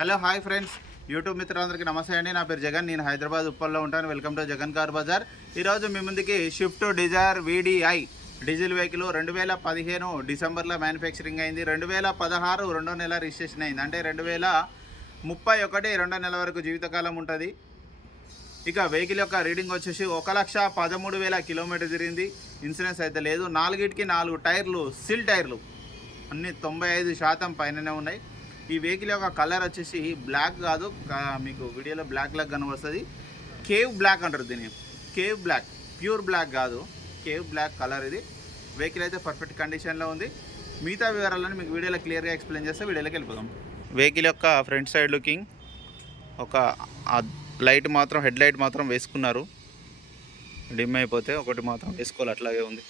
Hello hi friends, YouTube మిత్రులందరికీ నమస్తే అండి. నా పేరు జగన్, నేను హైదరాబాద్ ఉప్పల్లో ఉంటాను. Welcome to Jagan car Bazaar. ఈరోజు మీ ముందుకి Swift Dzire VDI diesel vehicle 2015 డిసెంబర్లో మ్యానుఫ్యాక్చరింగ్ అయింది. 2016 రెండో నెల రిజిస్ట్రేషన్ అయింది. అంటే 2031 రెండో నెల వరకు జీవితకాలం ఉంటుంది. ఇక వెహికల్ యొక్క రీడింగ్ వచ్చేసి 1,13,000 కిలోమీటర్ తిరిగింది. ఇన్సూరెన్స్ అయితే లేదు. 4 టైర్లు సిల్ టైర్లు అన్నీ 95% పైననే ఉన్నాయి. ఈ వెహికల్ యొక్క కలర్ వచ్చేసి బ్లాక్ కాదు, మీకు వీడియోలో బ్లాక్ కనబడుతుంది. కేవ్ బ్లాక్ అంటారు దీన్ని. కేవ్ బ్లాక్, ప్యూర్ బ్లాక్ కాదు, కేవ్ బ్లాక్ కలర్ ఇది. వెహికల్ అయితే పర్ఫెక్ట్ కండిషన్లో ఉంది. మిగతా వివరాలను మీకు వీడియోలో క్లియర్గా ఎక్స్ప్లెయిన్ చేస్తే వీడియోలోకి వెళ్ళిపోదాం. వెహికల్ యొక్క ఫ్రంట్ సైడ్ లుకింగ్, ఒక లైట్ మాత్రం, హెడ్ లైట్ మాత్రం వేసుకున్నారు. డిమ్ అయిపోతే ఒకటి మాత్రం వేసుకోవాలి, అట్లాగే ఉంది.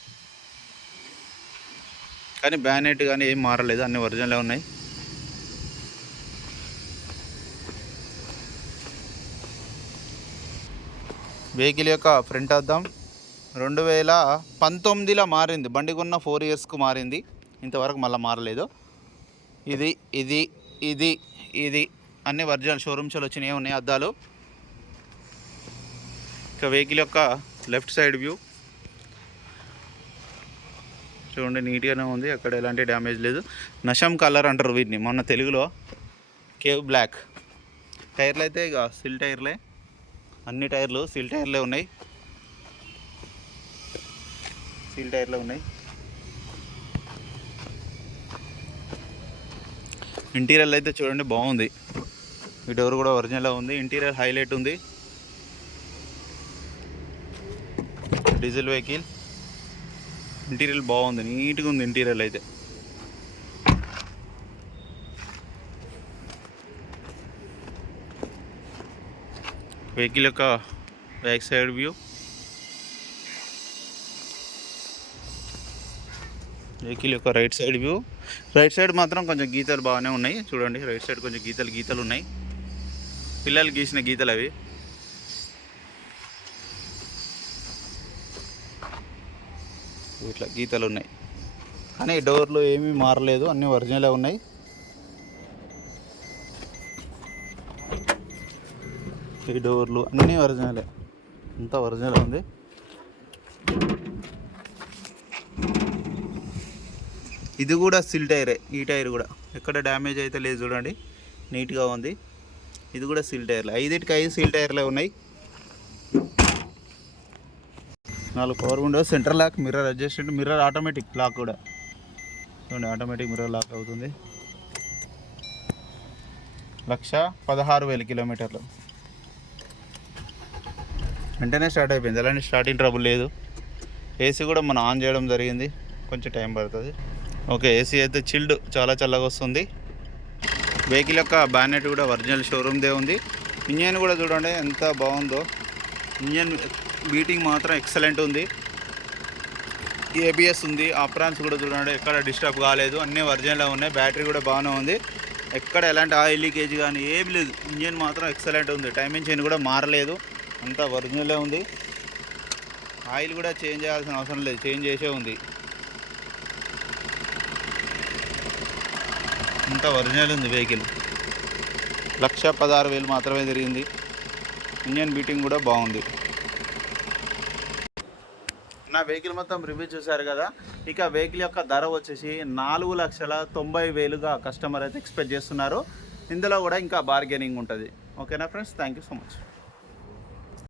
కానీ బ్యానెట్ కానీ ఏం మారలేదు, అన్ని ఒరిజినలే ఉన్నాయి. వెహికల్ యొక్క ఫ్రంట్ అద్దం 2019లో మారింది. బండి కొన్న 4 ఇయర్స్కు మారింది, ఇంతవరకు మళ్ళీ మారలేదు. ఇది ఇది ఇది ఇది అన్ని ఒరిజినల్ షోరూమ్స్లో వచ్చినాయి ఉన్నాయి అద్దాలు. ఇక వెహికల్ యొక్క లెఫ్ట్ సైడ్ వ్యూ చూడండి, నీట్గానే ఉంది, అక్కడ ఎలాంటి డ్యామేజ్ లేదు. నషం కలర్ అంటారు వీటిని, మొన్న తెలుగులో కేవ్ బ్లాక్. టైర్లు అయితే ఇక సిల్ టైర్లే, అన్ని టైర్లు సీల్ టైర్లే ఉన్నాయి. ఇంటీరియర్ అయితే చూడండి బాగుంది. ఈ డోర్ కూడా ఒరిజినల్ ఉంది. ఇంటీరియర్ హైలైట్ ఉంది. డీజిల్ వెహికల్ ఇంటీరియర్ బాగుంది, నీట్గా ఉంది ఇంటీరియర్ అయితే. వెహికల్ యొక్క బ్యాక్ సైడ్ వ్యూ, వెహికల్ యొక్క right side view. Right side మాత్రం కొంచెం గీతలు బాగానే ఉన్నాయి చూడండి. రైట్ సైడ్ కొంచెం గీతలు ఉన్నాయి, పిల్లలు గీసిన గీతలు అవి. ఇట్లా గీతలు ఉన్నాయి, కానీ డోర్లు ఏమీ మారలేదు, అన్నీ ఒరిజినలే ఉన్నాయి. ఈ డోర్లు అన్నీ ఒరిజినలే, అంతా ఒరిజినల్ ఉంది. ఇది కూడా సిల్ టైరే. ఈ టైర్ కూడా ఎక్కడ డ్యామేజ్ అయితే లేదు చూడండి, నీట్గా ఉంది. ఇది కూడా సిల్ టైర్లే, 5 సిల్ టైర్లే ఉన్నాయి. 4 power windows, centre lock, mirror adjustment, mirror automatic lock కూడా చూడండి, ఆటోమేటిక్ మిర్రర్ లాక్ అవుతుంది. 1,16,000 కిలోమీటర్లు వెంటనే స్టార్ట్ అయిపోయింది, అలాంటి స్టార్టింగ్ ట్రబుల్ లేదు. ఏసీ కూడా మనం ఆన్ చేయడం జరిగింది, కొంచెం టైం పడుతుంది. ఓకే, ఏసీ అయితే చిల్డ్, చాలా చల్లగా వస్తుంది. వెహికల్ యొక్క బ్యానెట్ కూడా ఒరిజినల్ షోరూమ్దే ఉంది. ఇంజన్ కూడా చూడండి ఎంత బాగుందో, ఇంజన్ బీటింగ్ మాత్రం ఎక్సలెంట్ ఉంది. ABS ఉంది. ఆప్రాన్స్ కూడా చూడండి, ఎక్కడ డిస్టర్బ్ కాలేదు, అన్నీ ఒరిజినల్గా ఉన్నాయి. బ్యాటరీ కూడా బాగానే ఉంది, ఎక్కడ ఎలాంటి ఆయిల్ లీకేజ్ కానీ ఏమి లేదు. ఇంజన్ మాత్రం ఎక్సలెంట్ ఉంది. టైమింగ్ చైన్ కూడా మారలేదు, అంతా ఒరిజినలే ఉంది. ఆయిల్ కూడా చేంజ్ చేయాల్సిన అవసరం లేదు, చేంజ్ చేసే ఉంది. అంతా ఒరిజినల్ ఉంది వెహికల్. 1,16,000 మాత్రమే తిరిగింది. ఇంజన్ బీటింగ్ కూడా బాగుంది. నా వెహికల్ మొత్తం రివ్యూ చూశారు కదా. ఇక వెహికల్ యొక్క ధర వచ్చేసి 4,90,000గా కస్టమర్ అయితే ఎక్స్పెక్ట్ చేస్తున్నారు. ఇందులో కూడా ఇంకా బార్గెనింగ్ ఉంటుంది. ఓకేనా friends, thank you so much.